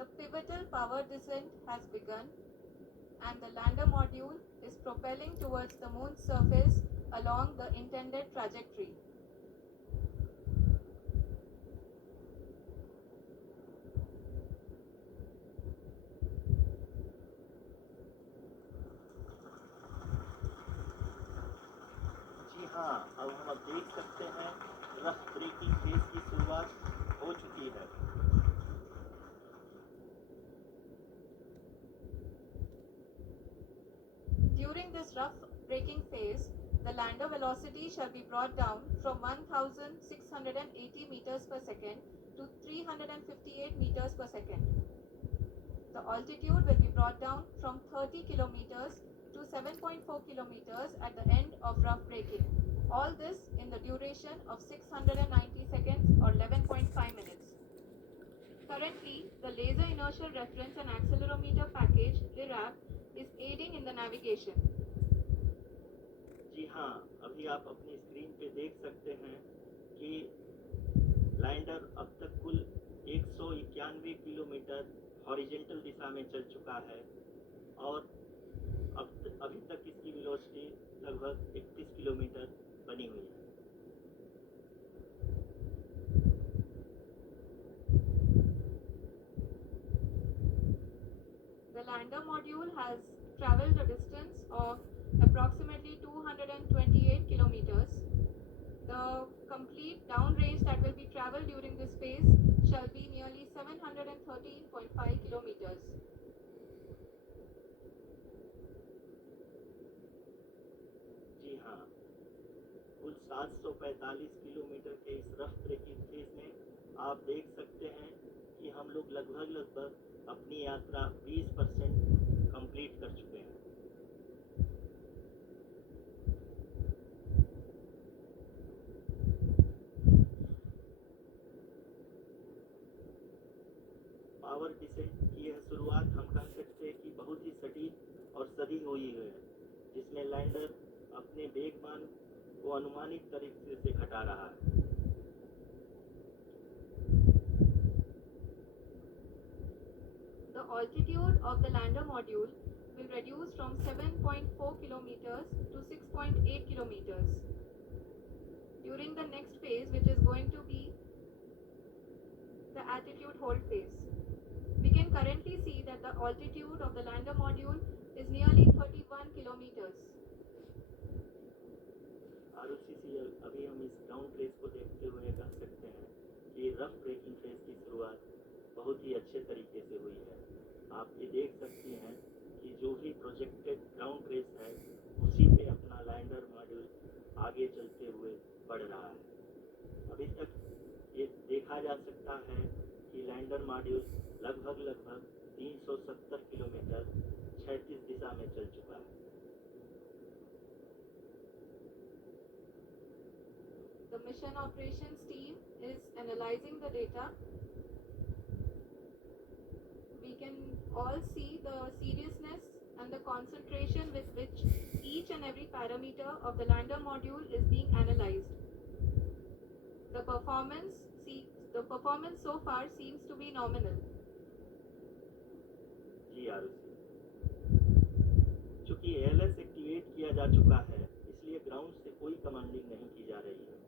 The pivotal power descent has begun, and the lander module is propelling towards the moon's surface along the intended trajectory. जी हाँ, अब हम देख सकते हैं rough breaking phase की शुरुआत हो चुकी है। During this rough braking phase, the lander velocity shall be brought down from 1680 meters per second to 358 meters per second. The altitude will be brought down from 30 kilometers to 7.4 kilometers at the end of rough braking. All this in the duration of 690 seconds or 11.5 minutes. Currently, the Laser Inertial Reference and Accelerometer package (LIRAP) is aiding in the navigation. जी हाँ, अभी आप अपनी screen पे देख सकते हैं कि lander अब तक कुल 191 किलोमीटर हॉरिजेंटल दिशा में चल चुका है और अभी तक इसकी वेलोसिटी लगभग 31 किलोमीटर बनी हुई है। The lander module has traveled a distance of approximately 228 kilometers. The complete downrange that will be traveled during this phase shall be nearly 713.5 kilometers. जी हाँ, कुल 745 किलोमीटर के इस रफ ब्रेकिंग फेज में आप देख सकते हैं कि हम लोग लगभग अपनी यात्रा 20% कंप्लीट कर चुके हैं। पावर डिसेंट की यह शुरुआत हम कह सकते हैं कि बहुत ही सटीक और सदी हुई है, जिसमें लैंडर अपने वेगमान को अनुमानित तरीके से घटा रहा है। The altitude of the lander module will reduce from 7.4 kilometers to 6.8 kilometers. During the next phase, which is going to be the attitude hold phase. We can currently see that the altitude of the lander module is nearly 31 kilometers. ROCCL अभी हम इस ground race को देखते हुए कह सकते हैं कि रफ ब्रेकिंग फेज की शुरुआत बहुत ही अच्छे तरीके से हुई है। आप ये देख सकती हैं कि जो भी प्रोजेक्टेड ग्राउंड रेस है उसी पे अपना लैंडर मॉड्यूल आगे चलते हुए बढ़ रहा है। अभी तक ये देखा जा सकता है कि लैंडर मॉड्यूल लगभग 370 किलोमीटर क्षैतिज दिशा में चल चुका है। The mission operations team is analyzing the data. We can all see the seriousness and the concentration with which each and every parameter of the lander module is being analyzed. The performance so far seems to be nominal. जी आरुषि, चूंकि ALS activate किया जा चुका है, इसलिए ground से कोई commanding नहीं की जा रही है।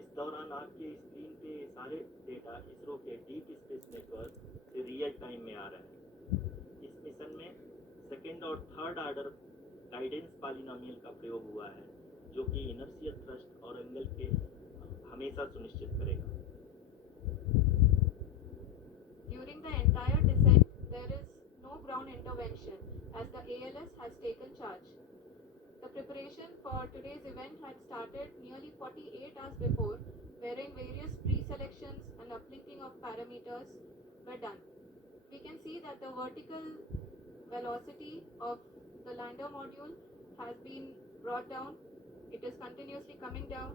इस दौरान आपके स्क्रीन पे सारे डेटा इसरो के डीप स्पेस नेटवर्क से रियल टाइम में आ रहे हैं। इस मिशन में सेकेंड और थर्ड ऑर्डर गाइडेंस पॉलिनोमियल का प्रयोग हुआ है, जो कि इनर्शियल थ्रस्ट और एंगल के हमेशा सुनिश्चित करेगा। During the entire descent, there is no ground intervention as the ALS has taken charge. The preparation for today's event had started nearly 48 hours before, wherein various pre-selections and uplinking of parameters were done. We can see that the vertical velocity of the lander module has been brought down. It is continuously coming down.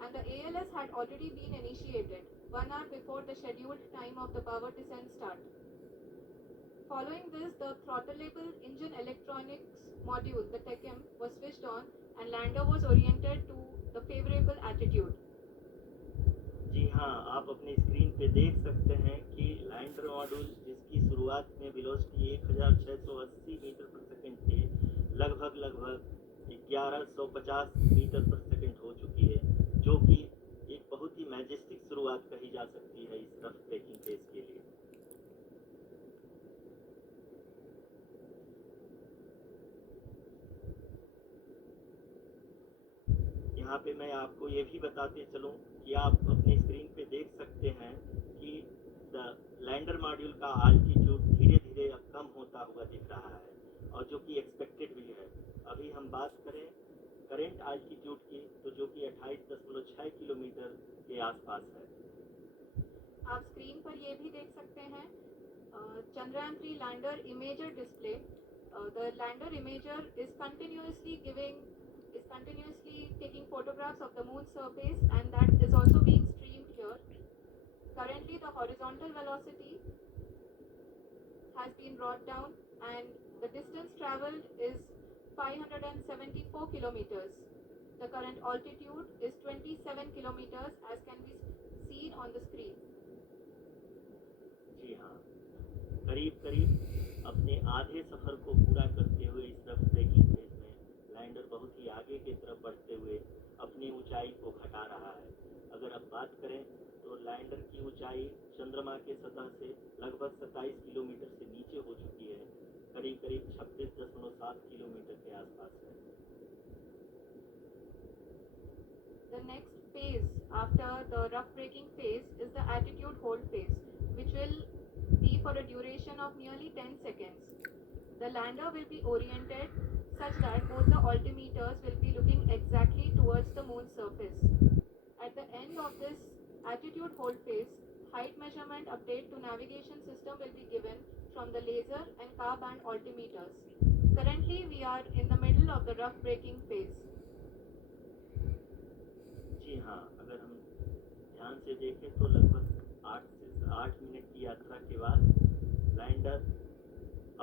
And the ALS had already been initiated 1 hour before the scheduled time of the power descent start. Following this, the throttleable engine electronics module, the TECM, was switched on and lander was oriented to the favorable attitude. जी हाँ, आप अपनी screen पे देख सकते हैं कि lander module जिसकी शुरुआत में वेलोसिटी 1680 मीटर पर सेकंड थी, लगभग 1150 मीटर पर सेकंड हो चुकी है, जो कि एक बहुत ही मैजेस्टिक शुरुआत कही जा सकती है इस रफ ब्रेकिंग फेज के लिए। यहाँ पे मैं आपको ये भी बताते चलूँ कि आप अपनी स्क्रीन पे देख सकते हैं कि द लैंडर मॉड्यूल का आल्टीट्यूड धीरे धीरे अब कम होता हुआ दिख रहा है, और जो कि एक्सपेक्टेड भी है। अभी हम बात करें करेंट आल्टीट्यूड की, तो जो कि 28.6 किलोमीटर के आसपास है। आप स्क्रीन पर ये भी देख सकते हैं Chandrayaan 3 lander imager display. The lander imager is continuously taking photographs of the moon's surface, and that is also being streamed here. Currently, the horizontal velocity has been brought down, and the distance traveled is 574 kilometers. The current altitude is 27 kilometers, as can be seen on the screen. जी हाँ, करीब करीब अपने आधे सफ़र को पूरा करते हुए इस रफ ब्रेकिंग फेज में लैंडर बहुत ही आगे की तरफ बढ़ते हुए अपनी ऊंचाई को घटा रहा है। अगर अब बात करें तो लैंडर की ऊंचाई चंद्रमा के सतह से लगभग 27 किलोमीटर से नीचे हो चुकी है, करीब करीब 26.7 किलोमीटर के आसपास है। The next phase after the rough braking phase is the attitude hold phase, which will be for a duration of nearly 10 seconds. The lander will be oriented such that both the altimeters will be looking exactly towards the moon's surface. At the end of this attitude hold phase, height measurement update to navigation system will be given from the laser and car band altimeters. Currently, we are in the middle of the rough braking phase. जी हाँ, अगर हम ध्यान से देखें तो लगभग 8 minute की यात्रा के बाद लैंडर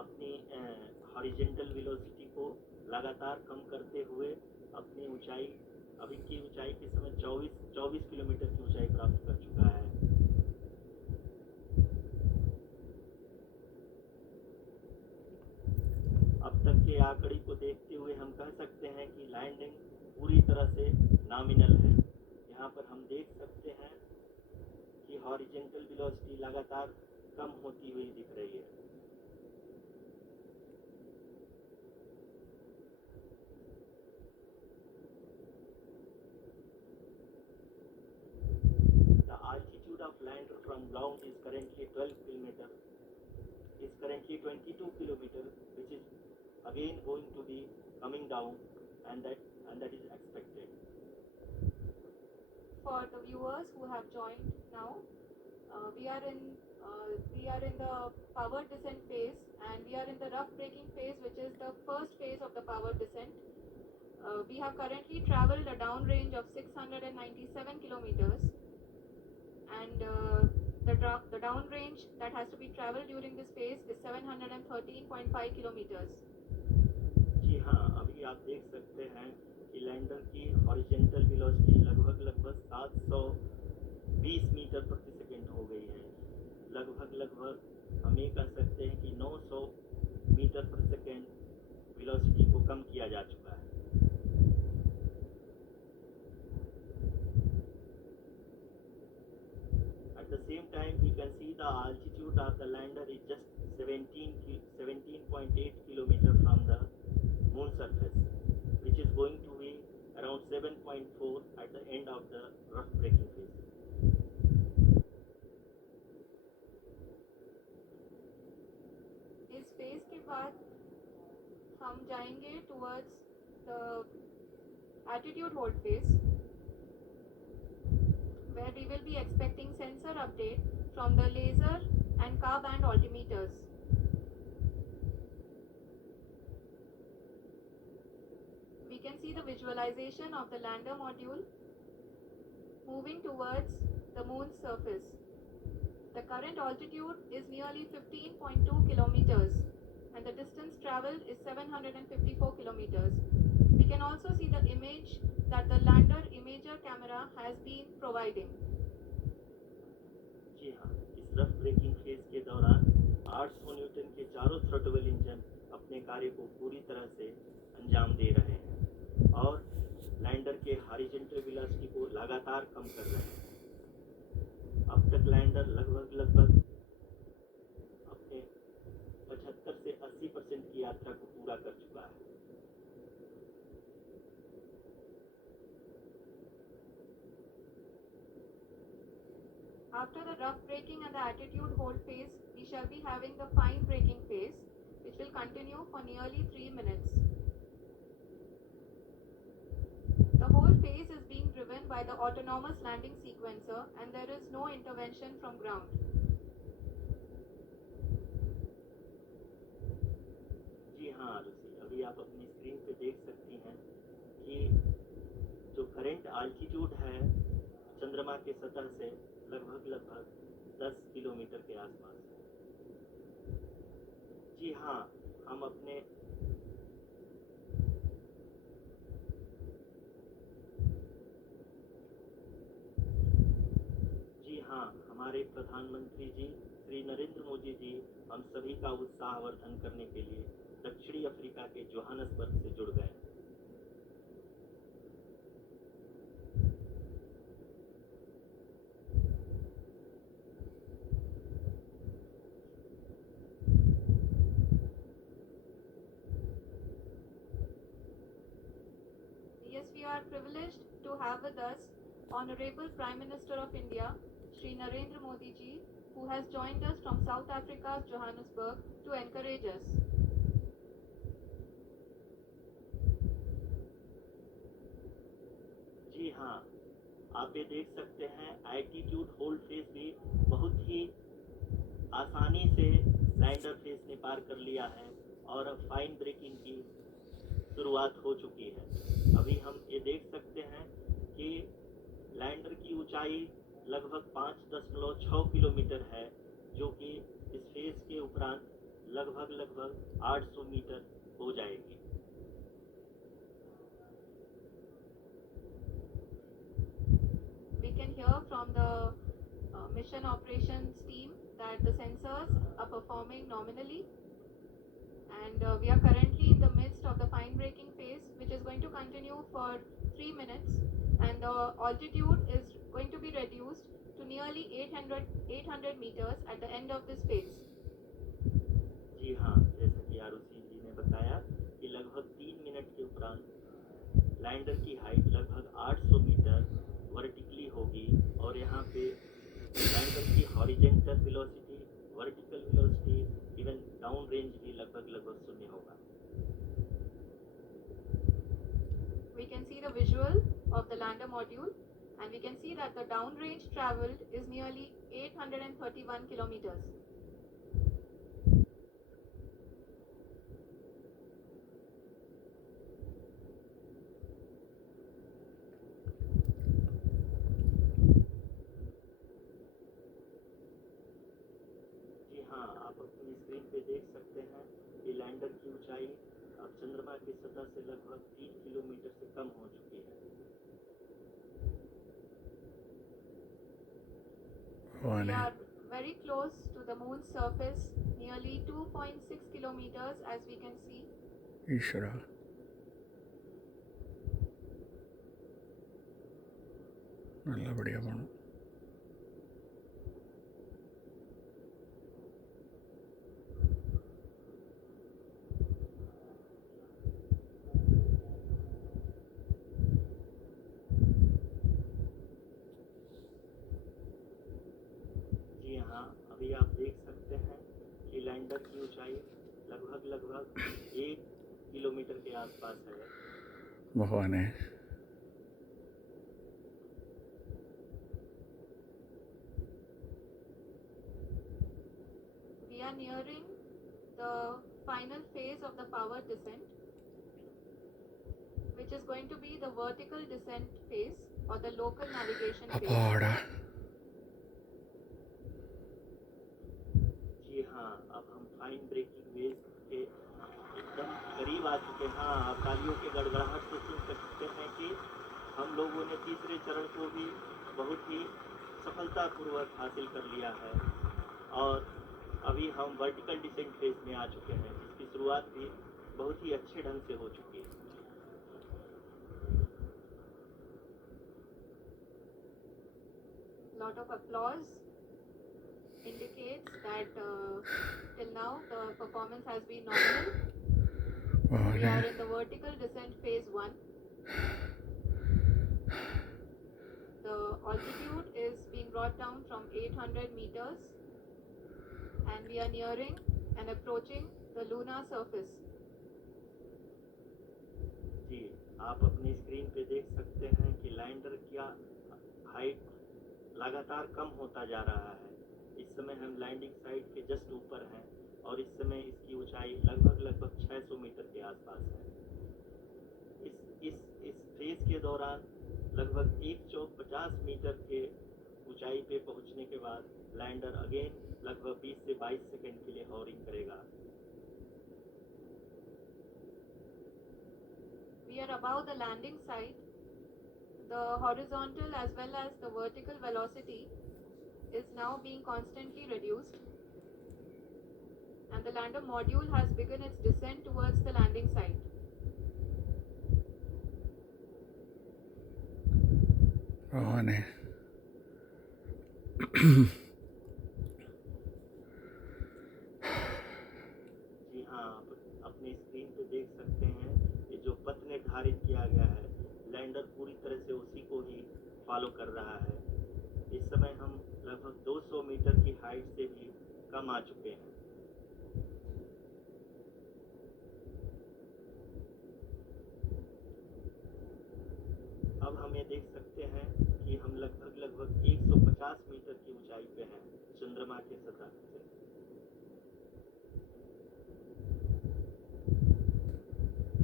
अपनी हॉरिजेंटल वेलोसिटी को लगातार कम करते हुए अपनी ऊंचाई, अभी की ऊंचाई के समय 24 किलोमीटर की ऊंचाई प्राप्त कर चुका है। अब तक के आंकड़े को देखते हुए हम कह सकते हैं कि लैंडिंग पूरी तरह से नॉमिनल है। यहाँ पर हम देख सकते हैं कि हॉरिजेंटल वेलोसिटी लगातार कम होती हुई दिख रही है। The altitude of lander from ground is currently 22 kilometer, which is again going to be coming down, and that is expected. For the viewers who have joined now, we are in the power descent phase, and we are in the rough braking phase, which is the first phase of the power descent. We have currently traveled a downrange of 697 kilometers, and the downrange that has to be traveled during this phase is 713.5 kilometers. जी हाँ, अभी आप देख सकते हैं कि lander की horizontal velocity लगभग 720 metre प्रति सेकंड हो गई है। लगभग हम ये कह सकते हैं कि 900 मीटर प्रति सेकंड वेलोसिटी को कम किया जा चुका है। At the same time, we can see the altitude of the lander is just 17.8 kilometer from the moon surface, which is going to be around 7.4 at the end of the rough braking phase. इस phase के बाद हम जाएंगे towards the attitude hold phase, where we will be expecting sensor update from the laser and car band altimeters. We can see the visualization of the lander module moving towards the moon's surface. The current altitude is nearly 15.2 kilometers, and the distance traveled is 754 kilometers. We can also see the image that the lander imager camera has been providing. जी हाँ, इस rough breaking phase के दौरान 800 Newton के चारों throttle engine अपने कार्य को पूरी तरह से अंजाम दे रहे हैं और लैंडर के हॉरिजॉन्टल वेलोसिटी को लगातार कम कर रहे हैं। अब तक लैंडर लगभग अपने 75 से 80% की यात्रा को पूरा कर चुका है। After the rough braking and the attitude hold phase, we shall be having the fine braking phase, which will continue for nearly 3 minutes. The whole phase is being driven by the autonomous landing sequencer and there is no intervention from ground. जी हाँ आरुषि, अभी आप अपनी screen पे देख सकती हैं कि जो करंट आल्टीट्यूड है चंद्रमा के सतह से लगभग 10 किलोमीटर के आसपास है। जी हाँ, हम अपने हमारे प्रधानमंत्री जी श्री नरेंद्र मोदी जी हम सभी का उत्साहवर्धन करने के लिए दक्षिणी अफ्रीका के जोहानसबर्ग से जुड़ गए। Yes, we are privileged to have with us Honorable Prime Minister of India, Shri Narendra Modi ji, who has joined us from South Africa's Johannesburg to encourage us. जी हाँ, आप ये देख सकते हैं एल्टीट्यूड होल्ड फेज भी बहुत ही आसानी से लैंडर फेज ने पार कर लिया है और अब फाइन ब्रेकिंग की शुरुआत हो चुकी है। अभी हम ये देख सकते हैं कि लैंडर की ऊंचाई लगभग 5.6 किलोमीटर है, जो कि इस फेज के उपरांत लगभग 800 मीटर हो जाएगी। We can hear from the mission operations team that the sensors are performing nominally, and we are currently in the midst of the fine braking phase, which is going to continue for 3 minutes, and the altitude is going to be reduced to nearly 800 meters at the end of this phase. जी हाँ, जैसा कि आरुषि जी ने बताया कि लगभग 3 minute के उपरांत lander की हाइट लगभग 800 मीटर वर्टिकली होगी और यहाँ पे लैंडर की horizontal velocity, vertical velocity, even down range भी लगभग शून्य होगा। We can see the visual of the lander module, and we can see that the down range traveled is nearly 831 kilometers. जी हाँ, आप अपनी स्क्रीन पे देख सकते हैं कि लैंडर की ऊंचाई अब चंद्रमा की सतह से लगभग 3 किलोमीटर से कम हो चुकी है। We are very close to the moon's surface, nearly 2.6 kilometers, as we can see. ईश्वरा நல்லபடியாக போகணும். जी हाँ, अभी आप देख सकते हैं कि लैंडर की ऊंचाई लगभग 1 किलोमीटर के आसपास है। भगवान है। We are nearing the final phase of the power descent, which is going to be the vertical descent phase or the local navigation phase. अपाड़ा जी हाँ, अब हम फाइन ब्रेकिंग वेव के एकदम करीब आ चुके हैं। हाँ, आप तालियों के गड़गड़ाहट से सुन सकते हैं कि हम लोगों ने तीसरे चरण को भी बहुत ही सफलतापूर्वक हासिल कर लिया है और अभी हम वर्टिकल डिसेंट फेज में आ चुके हैं, जिसकी शुरुआत भी बहुत ही अच्छे ढंग से हो चुकी है। Lot of applause indicates that till now the performance has been nominal. बहुत We है are in the vertical descent phase 1. The altitude is being brought down from 800 meters and we are nearing and approaching the lunar surface. जी, आप अपनी screen पे देख सकते हैं कि lander का हाइट लगातार कम होता जा रहा है। इस समय हम लैंडिंग साइट के जस्ट ऊपर हैं और इस समय इसकी ऊंचाई लगभग 600 मीटर के आसपास है। इस फेज के दौरान लगभग 150 मीटर के ऊंचाई पे पहुंचने के बाद लैंडर अगेन लगभग 20 से 22 सेकंड के लिए हॉवरिंग करेगा। We are above the landing site. The horizontal as well as the vertical velocity is now being constantly reduced and the lander module has begun its descent towards the landing site. Rohan है जी हाँ, आप अपनी screen पे देख सकते हैं कि जो पथ निर्धारित किया गया है, लैंडर पूरी तरह से उसी को ही फॉलो कर रहा है। इस समय हम लगभग 200 मीटर की हाइट से भी कम आ चुके हैं। अब हम ये देख सकते हैं कि हम लगभग 150 मीटर की ऊंचाई पे हैं चंद्रमा के सतह से।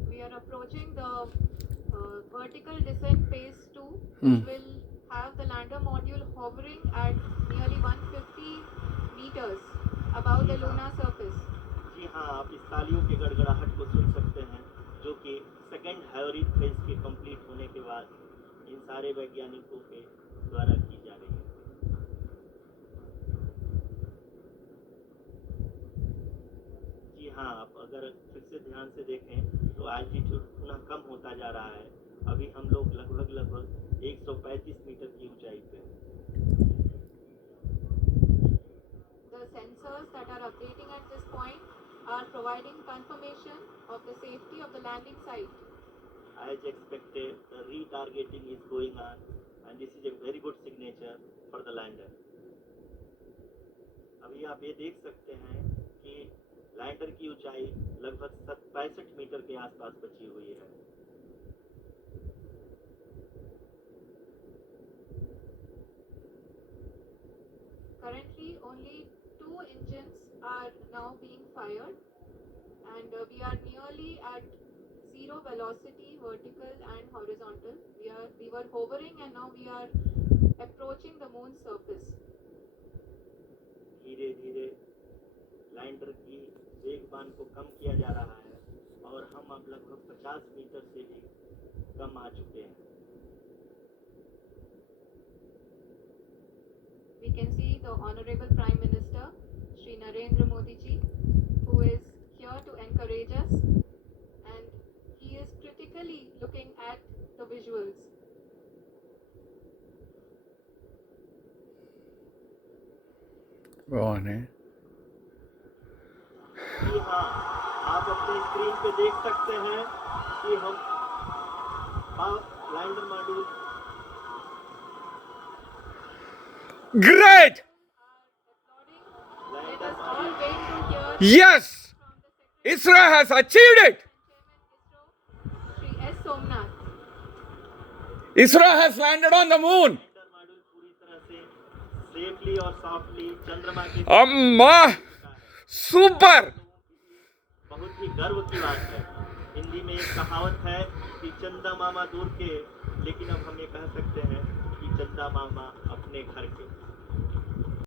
We are approaching the vertical descent phase 2 which will have the lander module hovering at nearly 150 meters above the lunar surface. जी हाँ, आप इस तालियों के गड़गड़ाहट को सुन सकते हैं, जो कि सेकेंड हैवरिंग फेज के कंप्लीट होने के बाद इन सारे वैज्ञानिकों के द्वारा की जा रही है। जी हाँ, आप अगर फिर से ध्यान से देखें तो एल्टीट्यूड पुनः कम होता जा रहा है। अभी हम लोग लगभग 135 मीटर की ऊंचाई पे हैं। The sensors that are updating at this point are providing confirmation of the safety of the landing site. As expected, the retargeting is going on and this is a very good signature for the lander. अभी आप ये देख सकते हैं कि lander की ऊंचाई लगभग 65 मीटर के आसपास बची हुई है। Currently only 2 engines are now being fired and we are nearly at zero velocity, vertical and horizontal. We were hovering and now we are approaching the moon's surface. धीरे धीरे लैंडर की वेगबान को कम किया जा रहा है और हम अब लगभग 50 मीटर से भी कम आ चुके हैं। We can see the Honorable Prime Minister, Shri Narendra Modi ji, who is here to encourage us and he is critically looking at the visuals. Rohan है जी हाँ, आप अपनी स्क्रीन पे देख सकते हैं कि हम lander module great Let us all wait to hear yes from the ISRO has achieved it Chairman ISRO, Shri S. Somnath. ISRO has landed on the moon lander module पूरी तरह से सेफली और सॉफ्टली चंद्रमा के अम्मा सुपर बहुत ही गर्व की बात है। हिंदी में एक कहावत है कि चंदा मामा दूर के, लेकिन अब हम ये कह सकते हैं कि चंदा मामा अपने घर के।